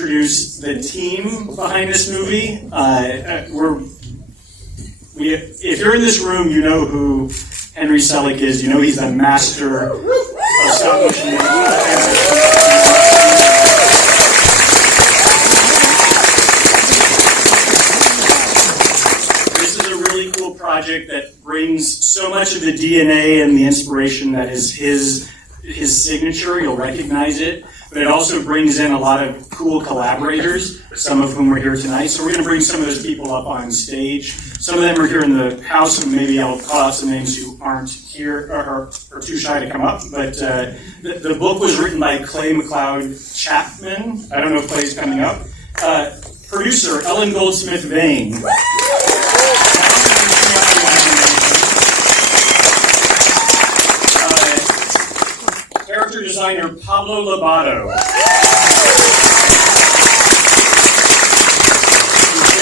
introduce the team behind this movie. If you're in this room, you know who Henry Selick is. You know he's the master of stop motion animation. Project that brings so much of the DNA and the inspiration that is his signature. You'll recognize it, but it also brings in a lot of cool collaborators, some of whom are here tonight. So we're going to bring some of those people up on stage. Some of them are here in the house, and maybe I'll call out some names who aren't here or are too shy to come up. But the book was written by Clay McLeod Chapman. I don't know if Clay's coming up. Producer Ellen Goldsmith-Vein. Character designer Pablo Lobato.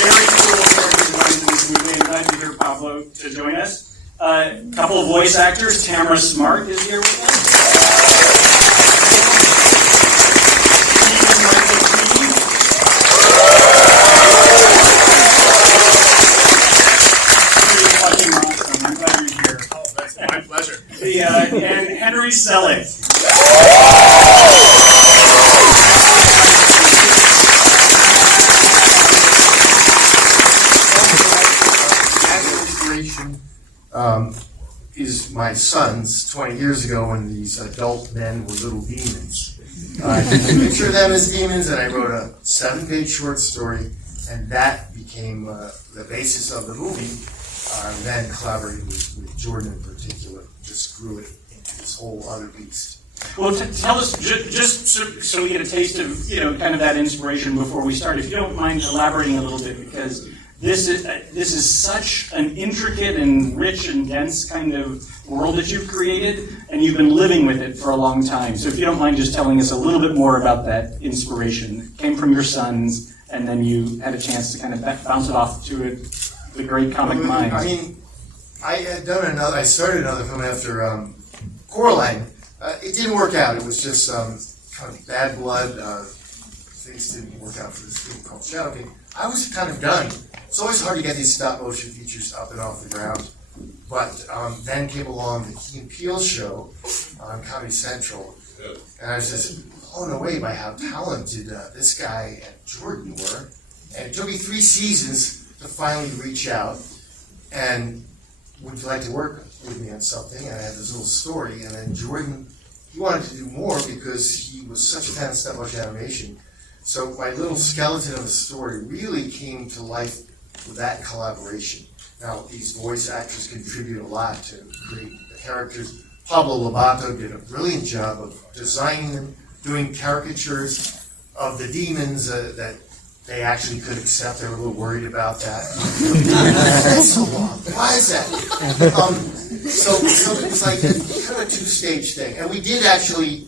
Very cool character designs in this movie. I'm glad to hear Pablo to join us. A couple of voice actors. Tamara Smart is here with us. Keegan-Michael Key. I'm glad you're here. Oh, that's my pleasure. And Henry Selick. Is my sons 20 years ago when these adult men were little demons. I picture them as demons, and I wrote a 7-page short story, and that became the basis of the movie. Then collaborating with Jordan in particular, just grew it into this whole other beast. Well, tell us, just so we get a taste of, kind of that inspiration before we start, if you don't mind elaborating a little bit, because this is such an intricate and rich and dense kind of world that you've created, and you've been living with it for a long time. So if you don't mind just telling us a little bit more about that inspiration. It came from your sons, and then you had a chance to kind of bounce it off to the great comic mind. I mean, I started another film after Coraline. It didn't work out. It was just kind of bad blood. Things didn't work out for this film called Shadow King. I was kind of done. It's always hard to get these stop motion features up and off the ground. But then came along the Key and Peele show on Comedy Central. And I was just blown away by how talented this guy and Jordan were. And it took me 3 seasons to finally reach out and would you like to work with me on something? And I had this little story. And then Jordan, he wanted to do more because he was such a fan of stop motion animation. So my little skeleton of a story really came to life with that collaboration. Now, these voice actors contribute a lot to create the characters. Pablo Lobato did a brilliant job of designing them, doing caricatures of the demons that they actually could accept. They were a little worried about that. That's so long. Why is that? So it was like a kind of 2-stage thing. And we did actually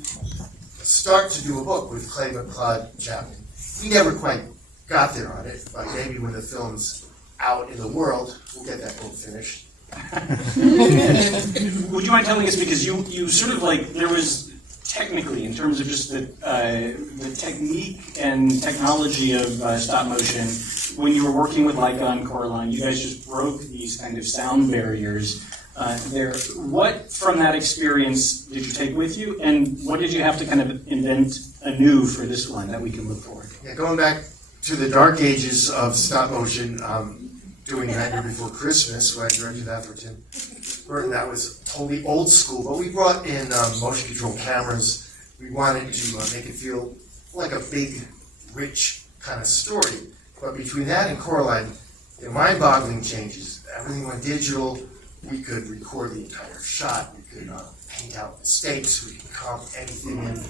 start to do a book with Clay McLeod Chapman. We never quite got there on it, but maybe when the film's out in the world, we'll get that book finished. Would you mind telling us, because you sort of like, there was technically, in terms of just the technique and technology of stop motion, when you were working with Leica on Coraline, you guys just broke these kind of sound barriers there. What from that experience did you take with you, and what did you have to kind of invent anew for this one that we can look forward to? Yeah, going back to the dark ages of stop motion, doing Nightmare Before Christmas, when I directed that for Tim Burton, that was totally old school, but we brought in motion control cameras. We wanted to make it feel like a big, rich kind of story. But between that and Coraline, mind-boggling changes. Everything went digital. We could record the entire shot. We could paint out mistakes. We could comp anything in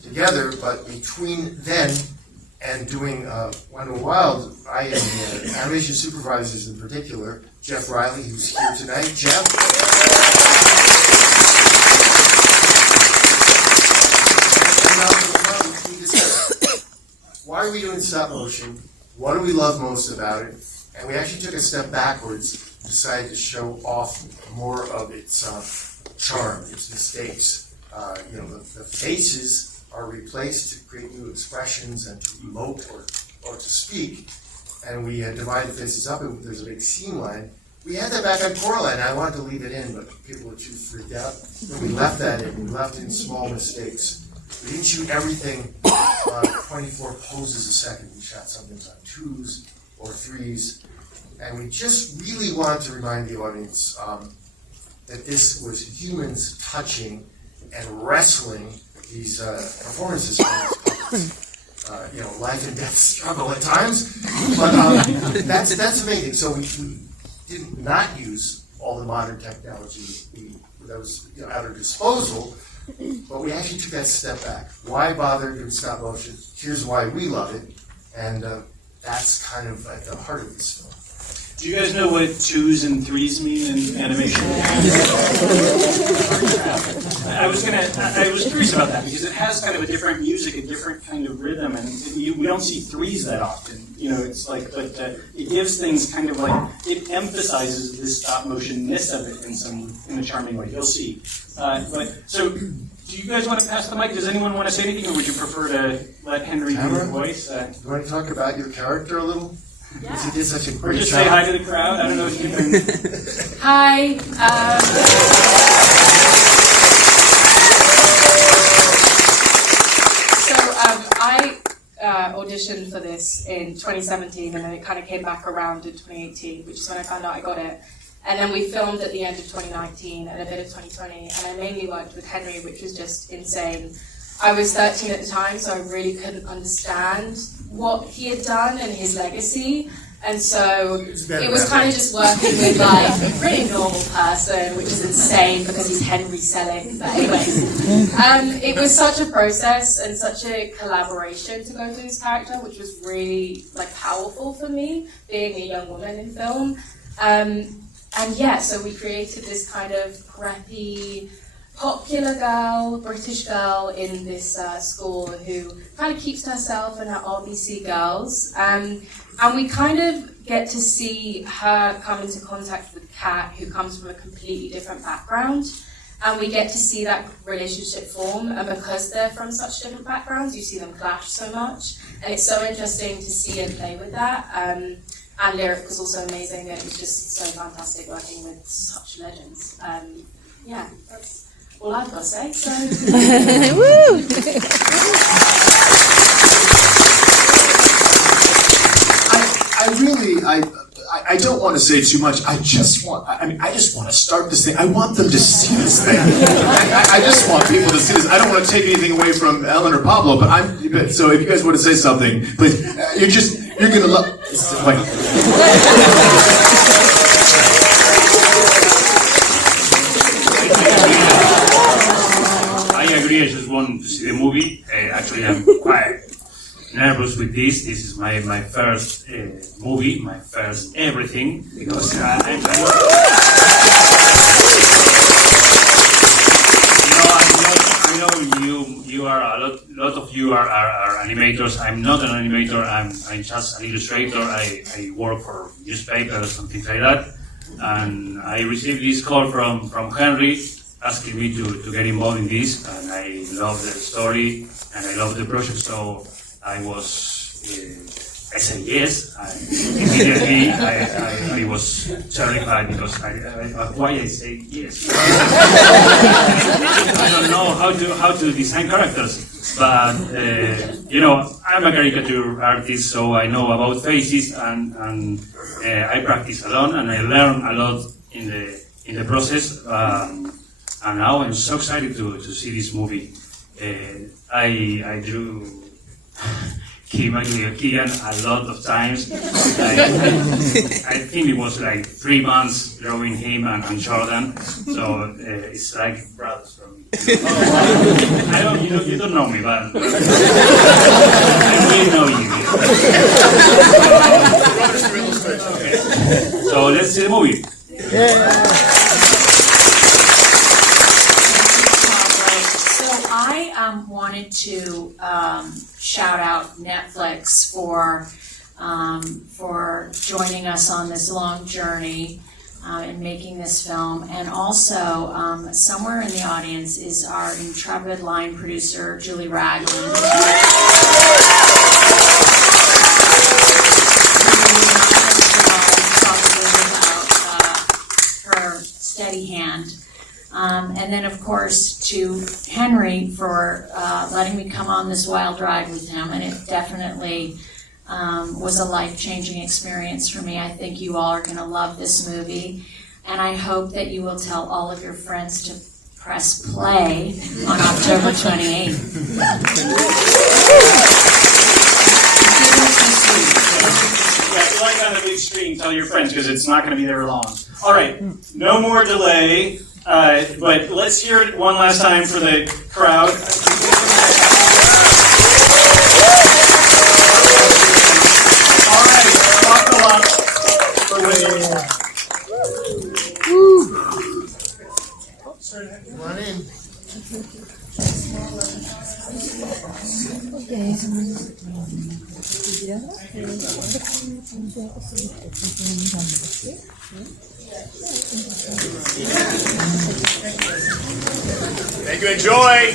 together. But between then and doing Wendell Wild, I am the animation supervisors in particular, Jeff Riley, who's here tonight. Jeff? Why are we doing stop motion? What do we love most about it? And we actually took a step backwards, decided to show off more of its charm, its mistakes. The faces are replaced to create new expressions and to emote or to speak. And we divide the faces up, and there's a big seam line. We had that back on Coraline, and I wanted to leave it in, but people were too freaked out. So we left that in. We left in small mistakes. We didn't shoot everything 24 poses a second. We shot sometimes on 2s or 3s. And we just really wanted to remind the audience that this was humans touching and wrestling these performances from these puppets. Life and death struggle at times, but that's amazing. So we did not use all the modern technology that was at our disposal, but we actually took that step back. Why bother doing stop motion? Here's why we love it, and that's kind of at the heart of this film. Do you guys know what 2s and 3s mean in animation? I was curious about that because it has kind of a different music, a different kind of rhythm, and we don't see 3s that often. It's like, but it gives things kind of like, it emphasizes this stop motion-ness of it in a charming way. You'll see. So, do you guys want to pass the mic? Does anyone want to say anything, or would you prefer to let Henry do his voice? You want to talk about your character a little? Yeah. Because he did such a Or great just job. say hi to the crowd. I don't know if you can. Hi. I auditioned for this in 2017, and then it kind of came back around in 2018, which is when I found out I got it. And then we filmed at the end of 2019 and a bit of 2020, and I mainly worked with Henry, which was just insane. I was 13 at the time, so I really couldn't understand what he had done and his legacy. And so it was kind of just working with like a pretty normal person, which is insane because he's Henry Selick. But anyways, it was such a process and such a collaboration to go through this character, which was really like powerful for me, being a young woman in film. And yeah, so we created this kind of preppy, popular girl, British girl in this school who kind of keeps to herself and her RBC girls. And we kind of get to see her come into contact with Kat, who comes from a completely different background. And we get to see that relationship form. And because they're from such different backgrounds, you see them clash so much. And it's so interesting to see and play with that. And Lyric was also amazing. It was just so fantastic working with such legends. Yeah, that's all I've got to say. So. Woo! I don't want to say too much. I just want to start this thing. I want them to see this thing. I just want people to see this. I don't want to take anything away from Ellen or Pablo, so if you guys want to say something, please. You're gonna love. I agree. I just want to see the movie. Actually, I'm quite nervous with this. This is my first movie, my first everything, because I know you are a lot of you are animators. I'm not an animator. I'm just an illustrator. I work for newspaper or something like that. And I received this call from Henry asking me to get involved in this, and I love the story and I love the project. So I said yes. Immediately I was terrified because why I say yes. I don't know how to design characters, but I'm a caricature artist, so I know about faces, and I practice a lot and I learn a lot in the process. And now I'm so excited to see this movie. I drew Keegan-Michael Key a lot of times. I think it was like 3 months drawing him and Jordan. So it's like brothers from me. You don't know me, but I really know you. Okay. So let's see the movie. I wanted to shout out Netflix for joining us on this long journey. in making this film. And also, somewhere in the audience is our intrepid line producer, Julie Ragland. Her steady hand. And then, of course, to Henry for letting me come on this wild ride with him. And it definitely was a life-changing experience for me. I think you all are going to love this movie. And I hope that you will tell all of your friends to press play on October 28th. Yeah, if you like on the big screen, tell your friends because it's not going to be there long. All right, no more delay, but let's hear it one last time for the crowd. All right, buckle up for winning. Come on in. Thank you, enjoy!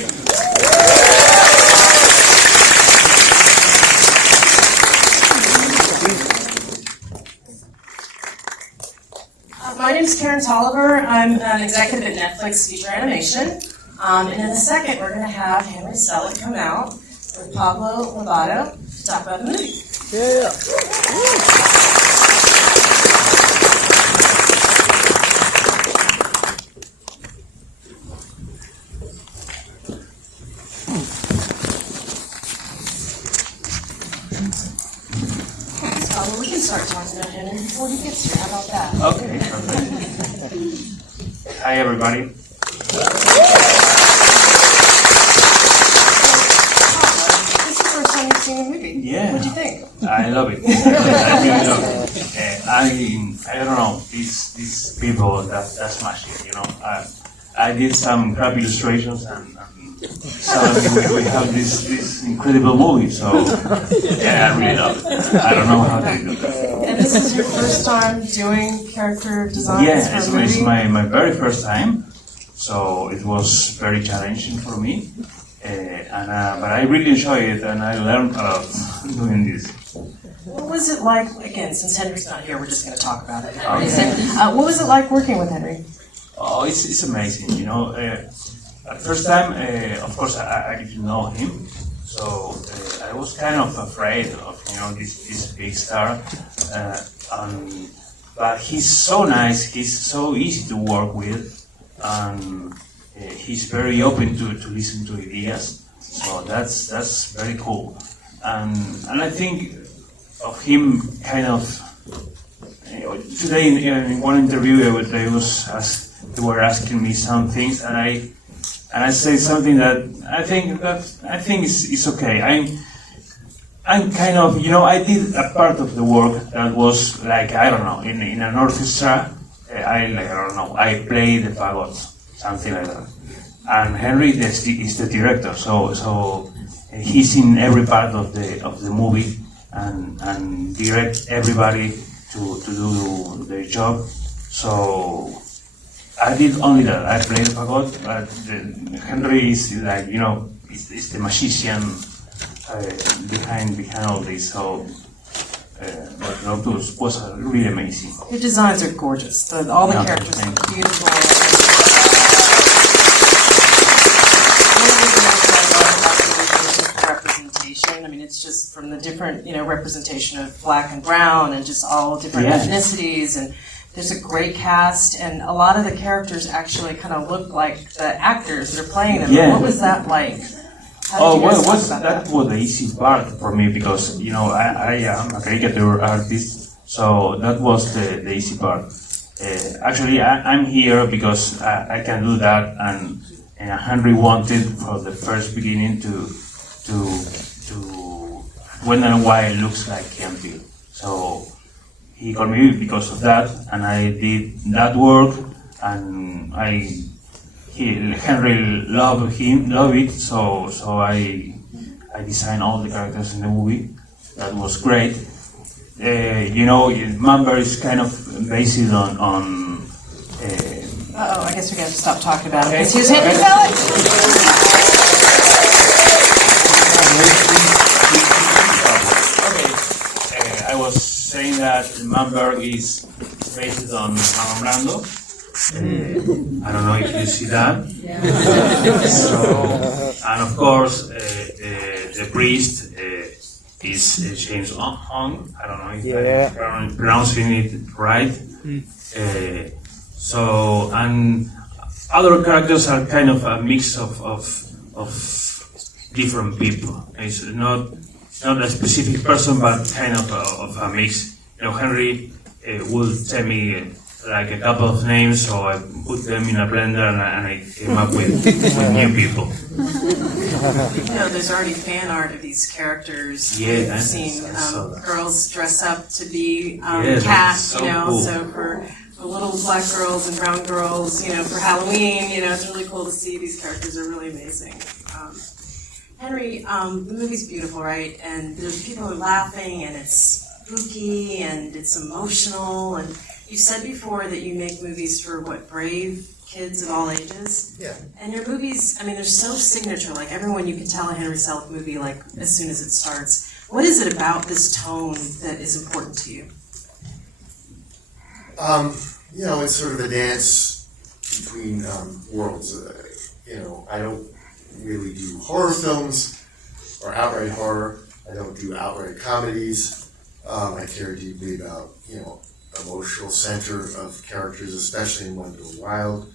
My name is Karen Toliver. I'm an executive at Netflix Feature Animation. And in a second, we're going to have Henry Selick come out with Pablo Lobato to talk about the movie. Well, we can start talking about Henry before he gets here. How about that? Okay, perfect. Hi, everybody. This is the first time you've seen the movie. Yeah. What'd you think? I love it. I really love it. I don't know, these people, that's magic, you know. I did some crap illustrations and suddenly we have this incredible movie, so yeah, I really love it. I don't know how they do that. And this is your first time doing character designs Yeah, for a it's movie? my very first time, so it was very challenging for me. But I really enjoy it and I learned a lot doing this. What was it like, again, since Henry's not here, we're just going to talk about it. Okay. What was it like working with Henry? Oh, it's amazing, you know. At first time, of course, I didn't know him, so I was kind of afraid of, you know, this big star. But he's so nice, he's so easy to work with, and he's very open to listen to ideas. So that's very cool. And I think of him kind of today in one interview they were asking me some things, and I say something that I think is okay. I'm kind of, you know, I did a part of the work that was like, I don't know, in an orchestra. I play the fagot, something like that. And Henry is the director, so he's in every part of the movie and direct everybody to do their job. So I did only that. I played the fagot, but Henry is like, you know, is the magician behind all this. So but it was really amazing. Your designs are gorgeous. All the Yeah, characters are thank you. beautiful. One of the things I love about the movie is just the representation. I mean, it's just from the different, you know, representation of black and brown and just all different Yeah. ethnicities, and there's a great cast, and a lot of the characters actually kind of look like the actors that are playing them. Yeah. What was that like? How Oh did you guys well, talk about that was the easy part for me because, you know, I am a caricature artist, so that was the easy part. Actually, I'm here because I can do that, and Henry wanted from the first beginning to Wendell Wild looks like Peele. So he called me because of that, and I did that work, and Henry loved it, so I designed all the characters in the movie. That was great. You know, Mamber is kind of based on guess we're gonna have to stop talking about it. Because here's Henry Selick. Okay, I was saying that Manberg is based on Marlon Brando. I don't know if you see that. So, and of course, the priest is James Hong. I don't know if I'm pronouncing it right. So, and other characters are kind of a mix of different people. It's not a specific person, but kind of a mix. You know, Henry will tell me like a couple of names, so I put them in a blender and I came up with new people. You know, there's already fan art of these characters. Yeah, I've seen I saw that. girls dress up to be Yeah, cats, that's so you know, cool. so for little black girls and brown girls, you know, for Halloween, you know, it's really cool to see. These characters are really amazing. Henry, the movie's beautiful, right? And there's people who are laughing, and it's spooky, and it's emotional, and you said before that you make movies for, brave kids of all ages? Yeah. And your movies, I mean, they're so signature, like everyone, you can tell a Henry Selick movie, like, as soon as it starts. What is it about this tone that is important to you? You know, it's sort of a dance between worlds. You know, I don't really do horror films or outright horror. I don't do outright comedies. I care deeply about, you know, emotional center of characters, especially in Wendell Wild.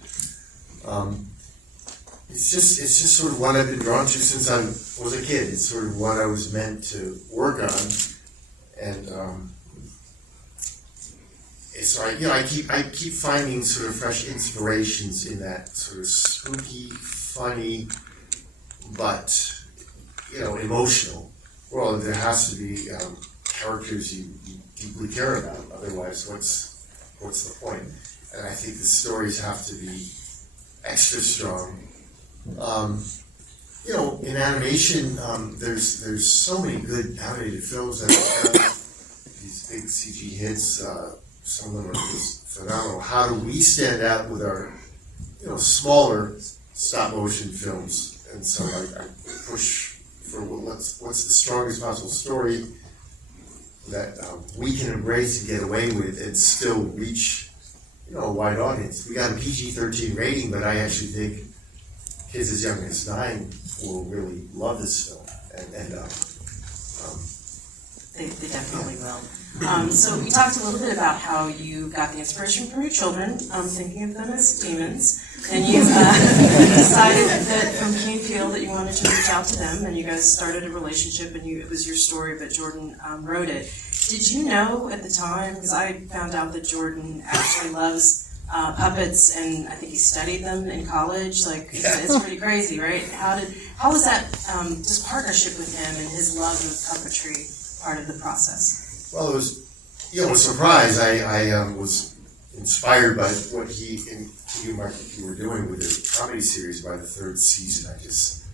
It's just sort of what I've been drawn to since I was a kid. It's sort of what I was meant to work on, and so I keep finding sort of fresh inspirations in that sort of spooky, funny, but you know, emotional world. There has to be characters you deeply care about. Otherwise, what's the point? And I think the stories have to be extra strong. You know, in animation, there's so many good animated films that have done these big CG hits. Some of them are just phenomenal. How do we stand out with our, you know, smaller stop motion films? And so I push for what's the strongest possible story that we can embrace and get away with and still reach, you know, a wide audience. We got a PG-13 rating, but I actually think kids as young as 9 will really love this film. They definitely will. So we talked a little bit about how you got the inspiration from your children, thinking of them as demons, and you decided that from Peele that you wanted to reach out to them, and you guys started a relationship, and it was your story, but Jordan wrote it. Did you know at the time, because I found out that Jordan actually loves puppets, and I think he studied them in college. Like, it's pretty crazy, right? How was that just partnership with him and his love of puppetry part of the process? Well, it was, you know, a surprise. I was inspired by what he and Keegan-Michael Key were doing with the comedy series by the 3rd season. I just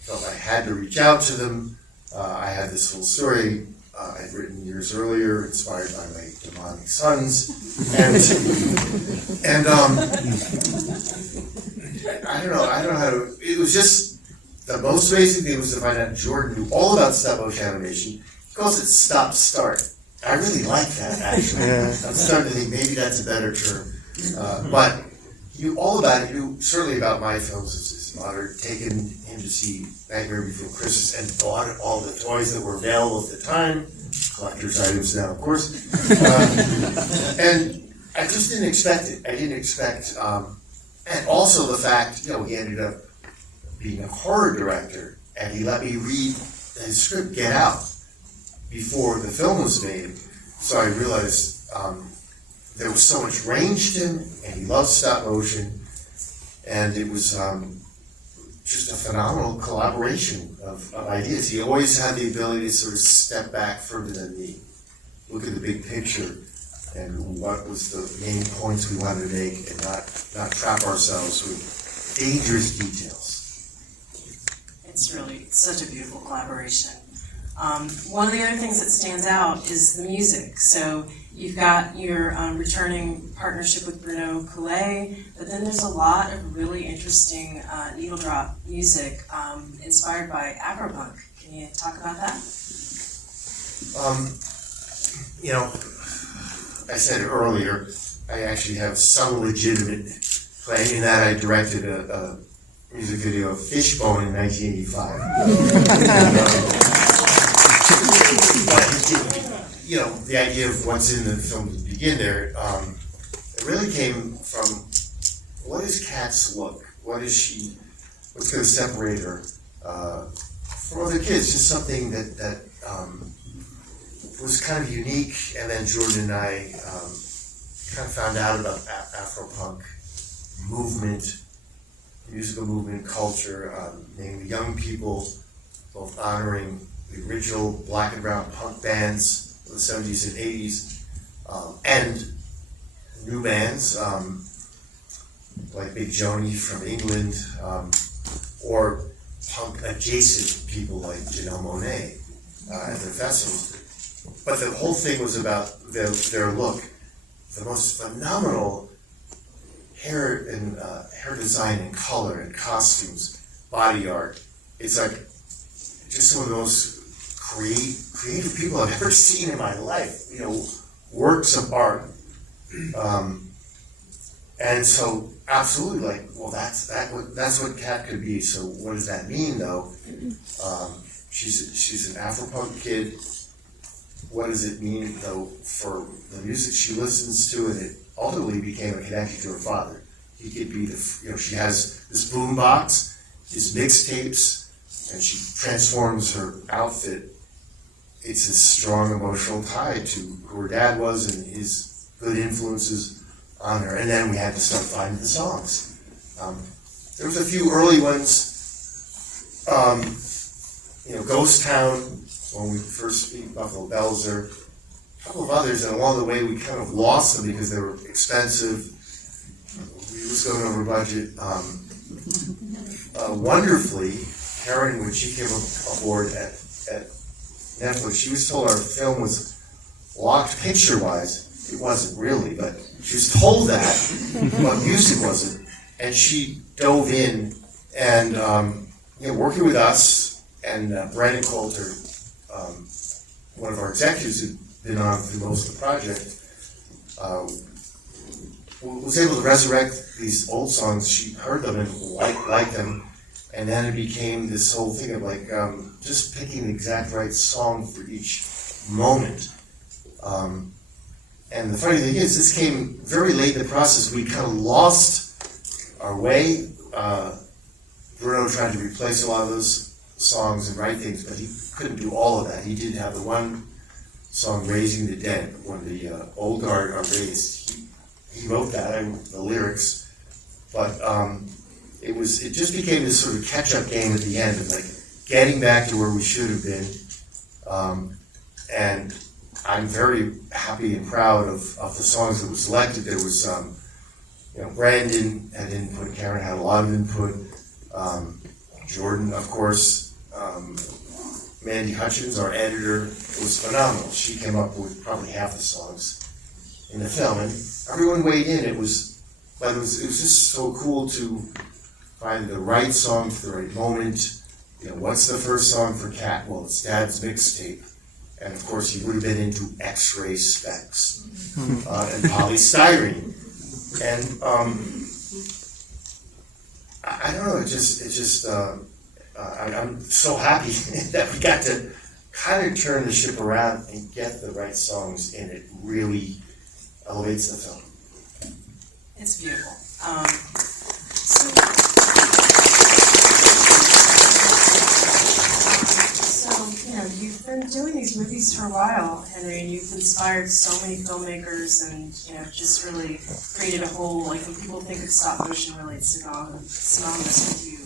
felt I had to reach out to them. I had this whole story I'd written years earlier, inspired by my demonic sons, and I don't know how to. It was just the most amazing thing was to find out Jordan knew all about stop motion animation. He calls it stop start. I really like that, actually. I'm starting to think maybe that's a better term. But he knew all about it. He knew certainly about my films as his mother, taken him to see Nightmare Before Christmas and bought all the toys that were available at the time. Collector's items now, of course. And I just didn't expect it. I didn't expect, and also the fact, you know, he ended up being a horror director, and he let me read his script, Get Out, before the film was made. So I realized there was so much range to him, and he loved stop motion, and it was just a phenomenal collaboration of ideas. He always had the ability to sort of step back further than me, look at the big picture, and what was the main points we wanted to make, and not trap ourselves with dangerous details. It's really such a beautiful collaboration. One of the other things that stands out is the music. So you've got your returning partnership with Bruno Coulet, but then there's a lot of really interesting needle drop music inspired by Afropunk. Can you talk about that? You know, I said earlier, I actually have some legitimate play in that I directed a music video of Fishbone in 1985. But, you know, the idea of what's in the film to begin there, it really came from what is Kat's look? What is she, what's going to separate her from other kids? Just something that was kind of unique, and then Jordan and I kind of found out about Afropunk movement, musical movement, culture, namely young people, both honoring the original black and brown punk bands of the 70s and 80s, and new bands like Big Joni from England, or punk adjacent people like Janelle Monáe at their festivals. But the whole thing was about their look. The most phenomenal hair and hair design and color and costumes, body art. It's like just some of the most creative people I've ever seen in my life. You know, works of art. And so, absolutely, like, well, that's what Kat could be. So, what does that mean, though? She's an Afropunk kid. What does it mean, though, for the music she listens to? And it ultimately became a connection to her father. He could be she has this boombox, his mixtapes, and she transforms her outfit. It's a strong emotional tie to who her dad was and his good influences on her. And then we had to start finding the songs. There was a few early ones, Ghost Town, when we first beat Buffalo Belzer, a couple of others, and along the way we kind of lost them because they were expensive. We was going over budget. Wonderfully, Karen, when she came aboard at Netflix, she was told our film was locked picture-wise. It wasn't really, but she was told that, but music wasn't. And she dove in and, working with us and Brandon Coulter, one of our executives who'd been on through most of the project, was able to resurrect these old songs. She heard them and liked them, and then it became this whole thing of like just picking the exact right song for each moment. And the funny thing is, this came very late in the process. We kind of lost our way. Bruno tried to replace a lot of those songs and write things, but he couldn't do all of that. He did have the one song, Raising the Dead, when the old guard are raised. He wrote that, the lyrics, but it just became this sort of catch-up game at the end of like getting back to where we should have been. And I'm very happy and proud of the songs that were selected. There was, Brandon had input, Karen had a lot of input, Jordan, of course, Mandy Hutchins, our editor, was phenomenal. She came up with probably half the songs in the film, and everyone weighed in. It was just so cool to find the right song for the right moment. What's the first song for Kat? Well, it's Dad's mixtape. And of course, he would have been into X-ray specs and polystyrene. And I don't know. I'm so happy that we got to kind of turn the ship around and get the right songs in. It really elevates the film. It's beautiful. You've been doing these movies for a while, Henry, and you've inspired so many filmmakers and, just really created a whole, like when people think of stop motion, really it's synonymous with you.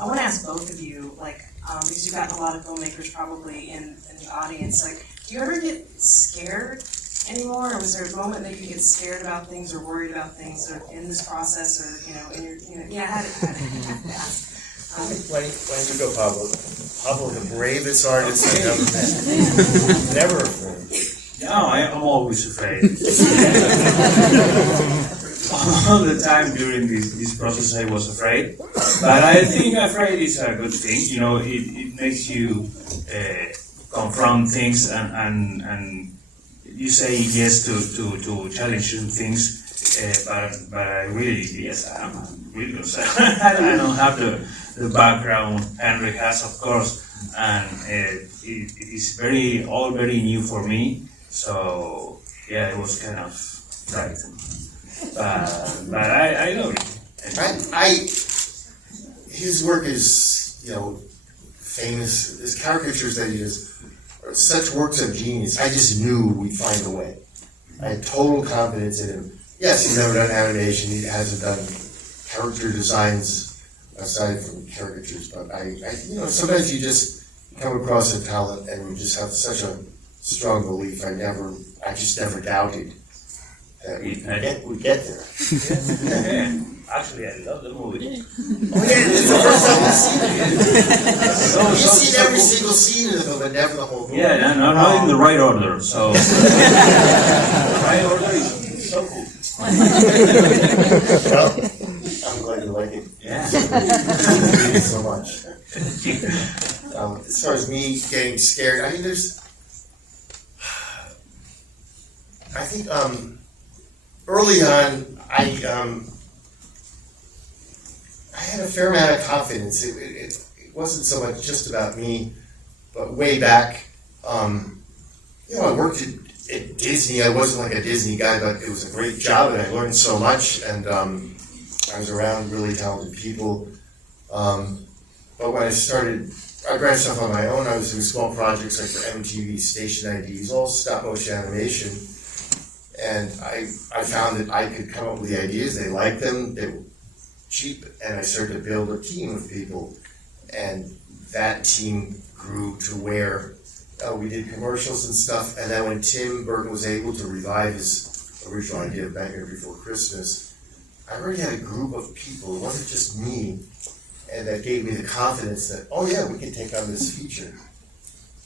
I want to ask both of you, because you've got a lot of filmmakers probably in the audience, do you ever get scared anymore, or was there a moment that you get scared about things or worried about things or in this process or, in your, I had to ask. Why don't you go, Pablo? Pablo, the bravest artist I've ever met. Never afraid. No, I'm always afraid. All the time during this process I was afraid. But I think afraid is a good thing. You know, it makes you confront things and you say yes to challenging things. But I really, yes, I'm really concerned. I don't have the background Henry has, of course, and it is all very new for me. So yeah, it was kind of frightening. But I love it. His work is, famous. His caricatures that he does are such works of genius. I just knew we'd find a way. I had total confidence in him. Yes, he's never done animation. He hasn't done character designs aside from caricatures. But sometimes you just come across a talent and you just have such a strong belief. I just never doubted that we'd get there. Yeah. Actually, I love the movie. Oh yeah, it's the first time you've seen it. You've seen every single scene in the film, but never the whole movie. Yeah, not in the right order. So the right order is so cool. Well, I'm glad you like it. Yeah. Thank you so much. As far as me getting scared, I think early on, I had a fair amount of confidence. It wasn't so much just about me, but way back, I worked at Disney. I wasn't like a Disney guy, but it was a great job, and I learned so much, and I was around really talented people. But when I branched off on my own. I was doing small projects like for MTV, Station IDs, all stop-motion animation. And I found that I could come up with the ideas. They liked them. They were cheap, and I started to build a team of people. And that team grew to where we did commercials and stuff. And then when Tim Burton was able to revive his original idea of Nightmare Before Christmas, I already had a group of people. It wasn't just me. And that gave me the confidence that, oh yeah, we can take on this feature.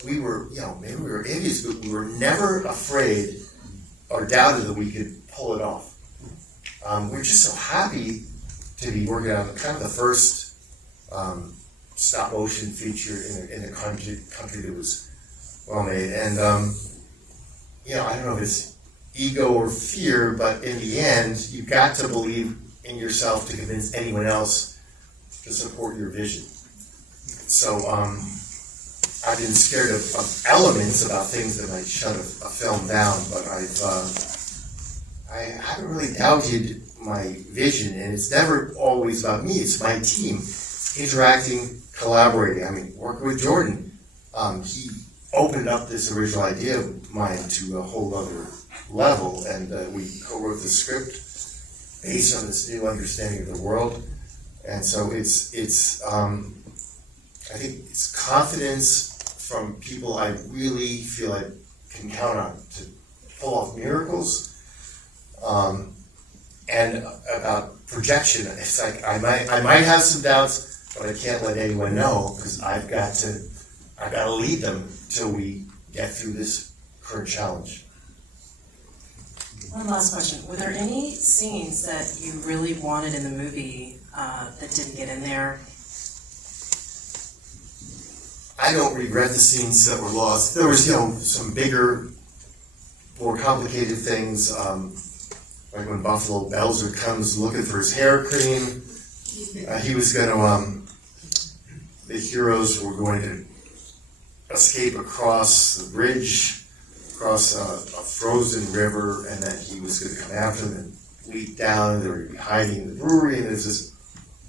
We were, maybe we were idiots, but we were never afraid or doubted that we could pull it off. We're just so happy to be working on kind of the first stop motion feature in a country that was well made. And I don't know if it's ego or fear, but in the end, you've got to believe in yourself to convince anyone else to support your vision. So I've been scared of elements about things that might shut a film down, but I haven't really doubted my vision, and it's never always about me, it's my team. Interacting, collaborating. I mean, working with Jordan. He opened up this original idea of mine to a whole other level, and we co-wrote the script based on this new understanding of the world. And so it's I think it's confidence from people I really feel I can count on to pull off miracles. And about projection, it's like I might have some doubts, but I can't let anyone know because I've got to lead them till we get through this current challenge. One last question. Were there any scenes that you really wanted in the movie that didn't get in there? I don't regret the scenes that were lost. There was, some bigger, more complicated things, like when Buffalo Belzer comes looking for his hair cream. He was going to, the heroes were going to escape across the bridge, across a frozen river, and then he was going to come after them and leap down, and they were hiding in the brewery, and there's this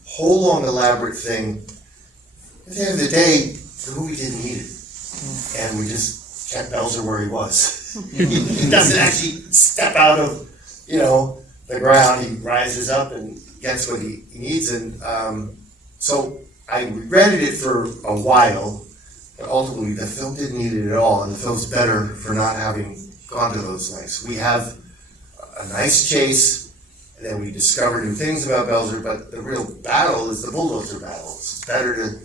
whole long elaborate thing. At the end of the day, the movie didn't need it. And we just kept Belzer where he was. He doesn't actually step out of, the ground. He rises up and gets what he needs. And so I regretted it for a while, but ultimately the film didn't need it at all. And the film's better for not having gone to those lengths. We have a nice chase, and then we discover new things about Belzer, but the real battle is the bulldozer battle. It's better to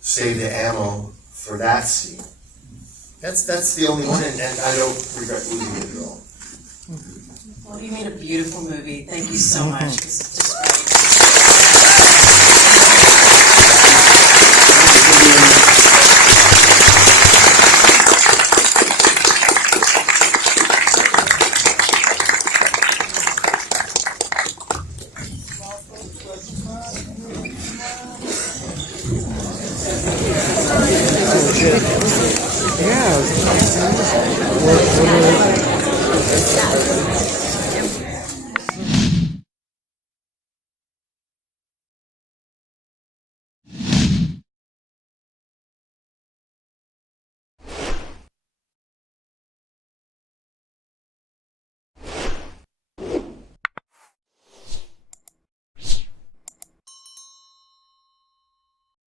save the ammo for that scene. That's the only one, and I don't regret losing it at all. Well, you made a beautiful movie. Thank you so much. This is just great. Yeah.